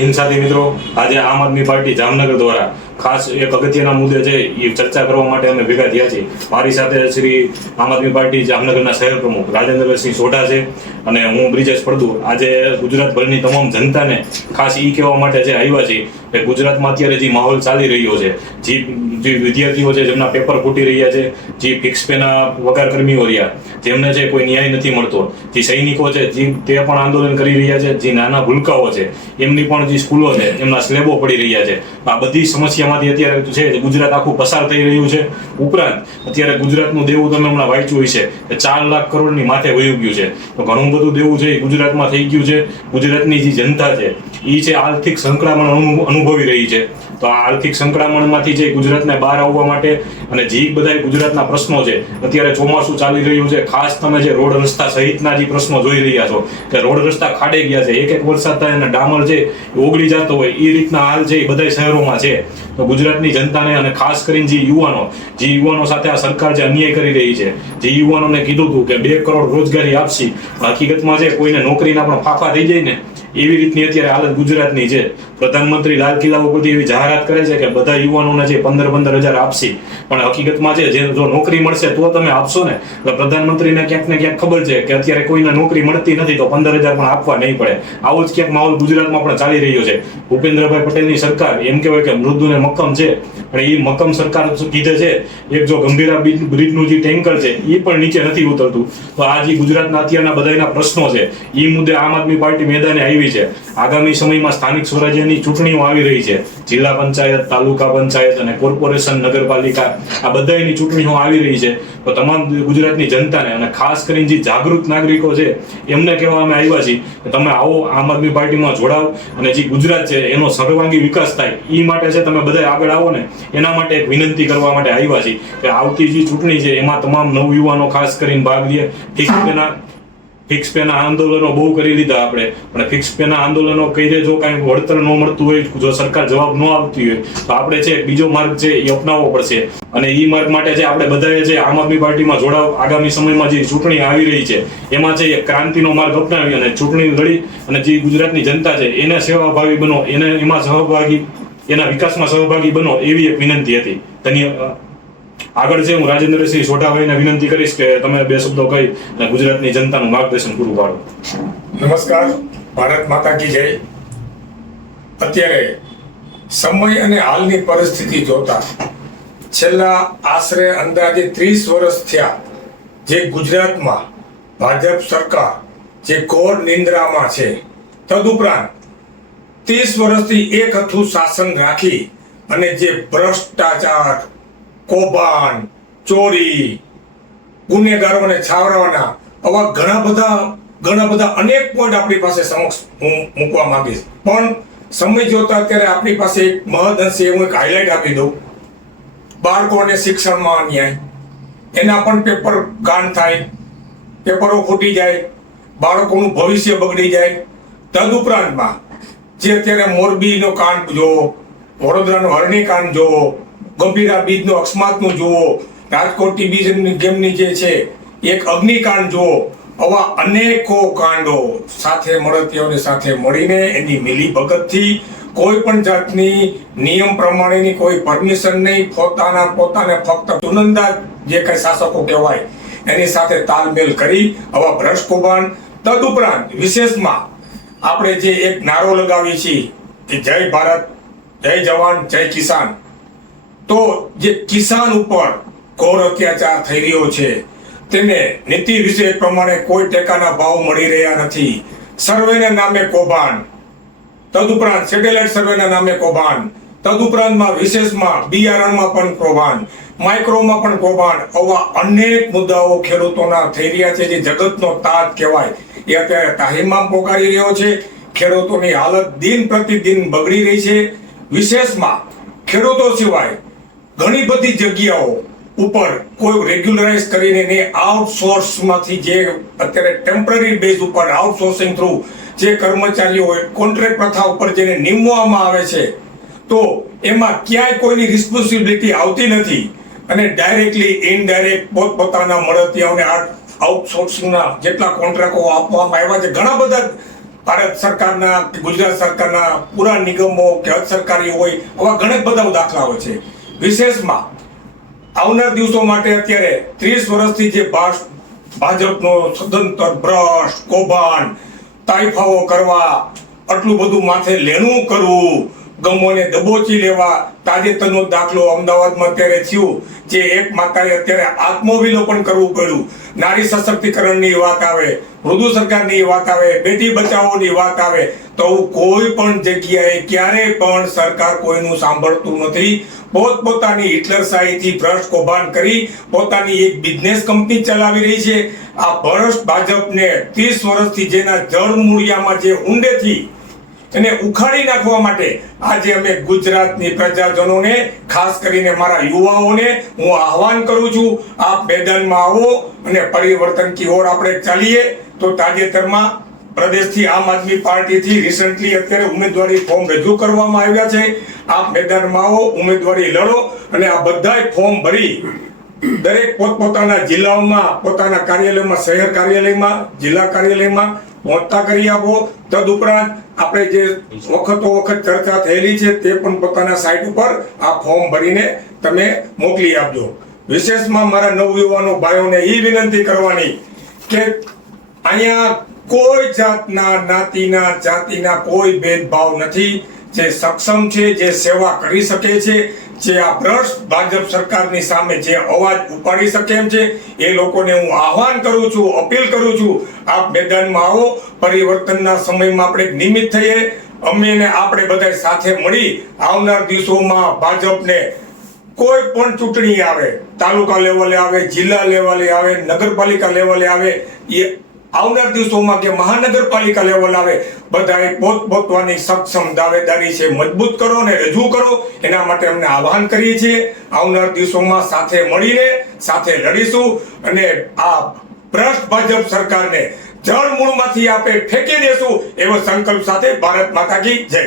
હિન્દ સાથી મિત્રો. આજે આમ આદમી પાર્ટી જામનગર દ્વારા ખાસ એક અગત્યના મુદ્દે છે એ ચર્ચા કરવા માટે અમે ભેગા થયા છીએ. મારી સાથે શ્રી આમ આદમી પાર્ટી જામનગરના શહેર પ્રમુખ રાજેન્દ્રસિંહ સોઢા છે અને હું બ્રિજેશ પડદુ આજે ગુજરાતભરની તમામ જનતાને ખાસ એ કહેવા માટે જે આવ્યા છે કે ગુજરાતમાં અત્યારે જે માહોલ ચાલી રહ્યો છે, જે જે વિદ્યાર્થીઓ છે જેમના પેપર ફૂટી રહ્યા છે, જે ફિક્સ પેના વગાર કર્મીઓ રહ્યા, જેમને છે કોઈ ન્યાય નથી મળતો. જે સૈનિકો છે, જે તે પણ આંદોલન કરી રહ્યા છે, જે નાના ભૂલકાઓ છે, એમની પણ જે સ્કૂલો છે, એમના સ્લેબો પડી રહ્યા છે. આ બધી સમસ્યામાંથી અત્યારે છે ગુજરાત આખું પસાર થઈ રહ્યું છે. ઉપરાંત, અત્યારે ગુજરાતનું દેવું તમે હમણાં વાંચ્યું છે કે ચાર લાખ કરોડની માથે વયું ગયું છે. તો ઘણું બધું દેવું છે એ ગુજરાતમાં થઈ ગયું છે. ગુજરાતની જે જનતા છે એ છે આર્થિક સંકળામણ અનુ- અનુભવી રહી છે. તો આ આર્થિક સંકળામણમાંથી જે ગુજરાતને બહાર આવવા માટે અને જે બધા ગુજરાતના પ્રશ્નો છે, અત્યારે ચોમાસું ચાલી રહ્યું છે, ખાસ તમે જે રોડ રસ્તા સહિતના જે પ્રશ્નો જોઈ રહ્યા છો, કે રોડ રસ્તા ખાડે ગયા છે, એક એક વરસાદ થાય અને ડામર છે ઓગળી જતો હોય એ રીતના હાલ છે એ બધા શહેરોમાં છે, તો ગુજરાતની જનતાને અને ખાસ કરીને જે યુવાનો જે યુવાનો સાથે આ સરકાર જે અન્યાય કરી રહી છે, જે યુવાનોને કીધું હતું કે બે કરોડ રોજગારી આપશી, હકીકતમાં છે કોઈને નોકરીના પણ ફાફા થઈ જાય ને એવી રીતની અત્યારે હાલત ગુજરાતની છે. પ્રધાનમંત્રી લાલ કિલ્લા ઉપરથી એવી જાહેરાત કરે છે કે બધા યુવાનોને જે પંદર પંદર હજાર આપશી. પણ હકીકતમાં છે, જે જો નોકરી મળશે તો તમે આપશો ને? એટલે પ્રધાનમંત્રીને ક્યાંક ને ક્યાંક ખબર છે કે અત્યારે કોઈને નોકરી મળતી નથી તો પંદર હજાર પણ આપવા નહીં પડે. આવો જ ક્યાંક માહોલ ગુજરાતમાં પણ ચાલી રહ્યો છે. ભૂપેન્દ્રભાઈ પટેલની સરકાર એમ કહેવાય કે મૃદુ ને મક્કમ છે. પણ એ મક્કમ સરકાર કીધે છે, એક જો ગંભીરા બ્રિજ- બ્રિજનું જે ટેન્કર છે એ પણ નીચે નથી ઉતરતું. તો આ જે ગુજરાતના અત્યારના બધાના પ્રશ્નો છે એ મુદ્દે આમ આદમી પાર્ટી મેદાને આવી છે. આગામી સમયમાં સ્થાનિક સ્વરાજ્યની ચૂંટણીઓ આવી રહી છે. જિલ્લા પંચાયત, તાલુકા પંચાયત અને કોર્પોરેશન, નગરપાલિકા આ બધાની ચૂંટણીઓ આવી રહી છે. તો તમામ ગુજરાતની જનતાને અને ખાસ કરીને જે જાગૃત નાગરિકો છે, એમને કહેવા આવ્યા છીએ કે તમે આવો, આમ આદમી પાર્ટીમાં જોડાવ અને જે ગુજરાત છે, એનો સર્વાંગી વિકાસ થાય. એ માટે છે તમે બધા આગળ આવો ને, એના માટે એક વિનંતી કરવા માટે આવ્યા છીએ કે આવતી જે ચૂંટણી છે, એમાં તમામ નવયુવાનો ખાસ કરીને ભાગ લે. પેના ફિક્સ પેના આંદોલનો બહુ કરી લીધા આપણે. પણ ફિક્સ પેના આંદોલનો કઈ જો કાંઈ વળતર ન મળતું હોય, જો સરકાર જવાબ ન આવતી હોય, તો આપણે છે બીજો માર્ગ છે એ અપનાવવો પડશે. અને એ માર્ગ માટે છે આપણે બધાએ છે આમ આદમી પાર્ટીમાં જોડાવ આગામી સમયમાં જે ચૂંટણી આવી રહી છે, એમાં છે એ ક્રાંતિનો માર્ગ અપનાવી અને ચૂંટણી લડી અને જે ગુજરાતની જનતા છે એને સેવાભાવી બનો, એને એમાં સહભાગી, એના વિકાસમાં સહભાગી બનો એવી એક વિનંતી હતી. ધન્યવાદ. આગળ જે હું રાજેન્દ્રસિંહ છોટાભાઈને વિનંતી કરીશ કે તમે બે શબ્દો કહી અને ગુજરાતની જનતાનું માર્ગદર્શન પૂરું પાડો. નમસ્કાર. ભારત માતા જય. અત્યારે સમય અને હાલની પરિસ્થિતિ જોતા છેલ્લા આશરે અંદાજે ત્રીસ વર્ષ થયા જે ગુજરાતમાં ભાજપ સરકાર જે ઘોર નિંદ્રામાં છે. તદુપરાંત ત્રીસ વર્ષથી એક હથું શાસન રાખી અને જે ભ્રષ્ટાચાર કૌભાંડ, ચોરી ગુનેગારોને છાવરવાના આવા ઘણા બધા ઘણા બધા અનેક પોઈન્ટ આપણી પાસે સમક્ષ હું મૂકવા માંગીશ. પણ સમય જોતા અત્યારે આપણી પાસે એક મહદઅંશે હું એક હાઇલાઇટ આપી દઉં. બાળકોને શિક્ષણમાં અન્યાય. એના પણ પેપર ગાન થાય પેપરો ફૂટી જાય, બાળકોનું ભવિષ્ય બગડી જાય. તદુપરાંતમાં જે અત્યારે મોરબીનો કાંડ જોવો, વડોદરાનો હરણી કાંડ જોવો ગંભીરા બીજનો અકસ્માતનું જુઓ. રાજકોટની બીજની ગેમની જે છે, એક અગ્નિકાંડ જુઓ. આવા અનેકો કાંડો સાથે મળતીઓની સાથે મળીને એની મિલીભગતથી કોઈ પણ જાતની નિયમ પ્રમાણેની કોઈ પરમિશન નહીં, પોતાના પોતાને ફક્ત ચુનંદા જે કઈ શાસકો કહેવાય, એની સાથે તાલમેલ કરી આવા ભ્રષ્ટ કૌભાંડ. તદુપરાંત વિશેષમાં આપણે જે એક નારો લગાવી છીએ કે જય ભારત, જય જવાન, જય કિસાન. તો જે કિસાન ઉપર ઘોર અત્યાચાર થઈ રહ્યો છે, તેને નીતિ વિષય પ્રમાણે કોઈ ટેકાના ભાવ મળી રહ્યા નથી. સર્વેના નામે કૌભાંડ. તદુપરાંત સેટેલાઇટ સર્વેના નામે કૌભાંડ. તદુપરાંતમાં વિશેષમાં બિયારણમાં પણ કૌભાંડ. માઇક્રોમાં પણ કૌભાંડ. આવા અનેક મુદ્દાઓ ખેડૂતોના થઈ રહ્યા છે, જે જગતનો તાજ કહેવાય. એ અત્યારે તાહીમામ પોકારી રહ્યો છે. ખેડૂતોની હાલત દિન પ્રતિદિન બગડી રહી છે. વિશેષમાં ખેડૂતો સિવાય ઘણી બધી જગ્યાઓ ઉપર કોઈ રેગ્યુલરાઇઝ કરીને ને આઉટસોર્સમાંથી જે અત્યારે ટેમ્પરરી બેઝ ઉપર આઉટસોર્સિંગ થ્રુ જે કર્મચારીઓ હોય કોન્ટ્રાક્ટ પ્રથા ઉપર જેને નીમવામાં આવે છે, તો એમાં ક્યાંય કોઈની રિસ્પોન્સિબિલિટી આવતી નથી અને ડાયરેક્ટલી ઇનડાયરેક્ટ પોતપોતાના મળતિયાઓને આઉટસોર્સિંગના જેટલા કોન્ટ્રાક્ટો આપવામાં આવ્યા છે. ઘણા બધા ભારત સરકારના ગુજરાત સરકારના પૂરા નિગમો કે સરકારી હોય, આવા ઘણા બધા દાખલાઓ છે. વિશેષમાં આવનાર દિવસો માટે અત્યારે ત્રીસ વર્ષથી જે ભાજપનો સદંતર બ્રશ કૌભાંડ, તાઇફાઓ કરવા, આટલું બધું માથે લેણું કરવું ગમોને દબોચી લેવા તાજેતરનો દાખલો અમદાવાદમાં અત્યારે થયું, જે એક માતાએ અત્યારે આત્મવિલોપન કરવું પડ્યું. નારી સશક્તિકરણની વાત આવે મૃદુ સરકારની વાત આવે, બેટી બચાવોની વાત આવે, તો કોઈ પણ જગ્યાએ ક્યારેય પણ સરકાર કોઈનું સાંભળતું નથી. પોતપોતાની હિટલરશાહીથી ભ્રષ્ટ કૌભાંડ કરી પોતાની એક બિઝનેસ કંપની ચલાવી રહી છે. આ ભ્રષ્ટ ભાજપને ત્રીસ વર્ષથી જેના જળ મૂળિયામાં જે ઊંડેથી એને ઉખાડી નાખવા માટે આજે અમે ગુજરાતની પ્રજાજનોને, ખાસ કરીને મારા યુવાઓને હું આહવાન કરું છું, આપ મેદાનમાં આવો અને પરિવર્તન કી ઓર આપણે ચાલીએ. તો તાજેતરમાં પ્રદેશથી આમ આદમી પાર્ટીથી રિસન્ટલી અત્યારે ઉમેદવારી ફોર્મ રજૂ કરવામાં આવ્યા છે. આપ મેદાનમાં આવો, ઉમેદવારી લડો અને આ બધાય ફોર્મ ભરી દરેક પોતપોતાના જિલ્લાઓમાં, પોતાના કાર્યાલયમાં, શહેર કાર્યાલયમાં, જિલ્લા કાર્યાલયમાં પહોંચતા કરી આપો. તદુપરાંત આપણે જે વખતો વખત ચર્ચા થયેલી છે તે પણ પોતાના સાઇટ ઉપર આ ફોર્મ ભરીને તમે મોકલી આપજો. વિશેષમાં મારા નવયુવાનો ભાઈઓને એ વિનંતી કરવાની કે અહીંયા કોઈ જાતના જ્ઞાતિના જાતિના કોઈ ભેદભાવ નથી. જે સક્ષમ છે, જે સેવા કરી શકે છે જે આ ભ્રષ્ટ ભાજપ સરકારની સામે જે અવાજ ઉપાડી શકે એમ છે, એ લોકોને હું આહવાન કરું છું, અપીલ કરું છું, આપ મેદાનમાં આવો, પરિવર્તનના સમયમાં આપણે નિમિત્ત થઈએ, અમે ને આપણે બધા સાથે મળી આવનાર દિવસોમાં ભાજપને કોઈ પણ ચૂંટણી આવે, તાલુકા લેવલે આવે, જિલ્લા લેવલે આવે, નગરપાલિકા લેવલે આવે, એ આવનાર દિવસોમાં કે મહાનગરપાલિકા લેવલ આવે, બધાએ પોતપોતાની સક્ષમ દાવેદારી છે મજબૂત કરો ને રજૂ કરો. એના માટે અમને આહવાન કરીએ છીએ. આવનાર દિવસોમાં સાથે મળીને, સાથે લડીશું અને આ ભ્રષ્ટ ભાજપ સરકારને જળ મૂળમાંથી આપે ફેંકી દેશું એવો સંકલ્પ સાથે ભારત માતા કી જય.